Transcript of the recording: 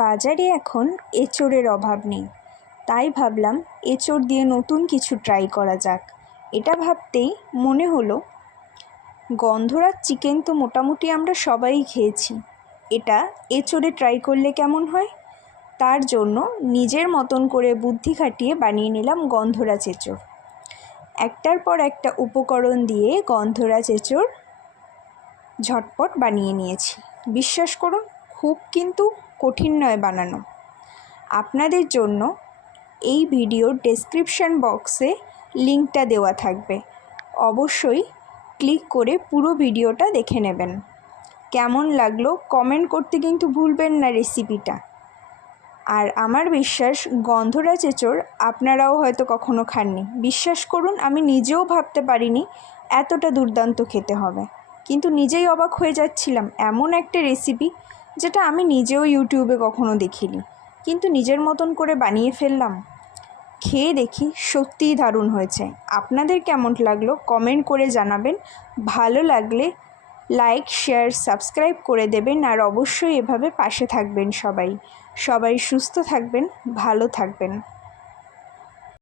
বাজারে এখন এঁচোড়ের অভাব নেই, তাই ভাবলাম এঁচোড় দিয়ে নতুন কিছু ট্রাই করা যাক। এটা ভাবতেই মনে হলো গন্ধরাজ চিকেন তো মোটামুটি আমরা সবাই খেয়েছি, এটা এঁচোড়ে ট্রাই করলে কেমন হয়। তার জন্য নিজের মতন করে বুদ্ধি খাটিয়ে বানিয়ে নিলাম গন্ধরাজ এঁচোড়। একটার পর একটা উপকরণ দিয়ে গন্ধরাজ এঁচোড় ঝটপট বানিয়ে নিয়েছি। বিশ্বাস করুন, খুব কিন্তু কঠিন নয় বানানো। আপনাদের জন্য এই ভিডিওর ডেসক্রিপশন বক্সে লিঙ্কটা দেওয়া থাকবে, অবশ্যই ক্লিক করে পুরো ভিডিওটা দেখে নেবেন। কেমন লাগলো কমেন্ট করতে কিন্তু ভুলবেন না রেসিপিটা। আর আমার বিশ্বাস গন্ধরাজ এঁচোড় আপনারাও হয়তো কখনো খাননি। বিশ্বাস করুন, আমি নিজেও ভাবতে পারিনি এতটা দুর্দান্ত খেতে হবে, কিন্তু নিজেই অবাক হয়ে যাচ্ছিলাম। এমন একটা রেসিপি যেটা আমি নিজেও ইউটিউবে কখনো দেখিনি, কিন্তু নিজের মতন করে বানিয়ে ফেললাম। খেয়ে দেখি সত্যিই দারুণ হয়েছে। আপনাদের কেমন লাগলো কমেন্ট করে জানাবেন। ভালো লাগলে লাইক, শেয়ার, সাবস্ক্রাইব করে দেবেন। আর অবশ্যই এভাবে পাশে থাকবেন। সবাই সুস্থ থাকবেন, ভালো থাকবেন।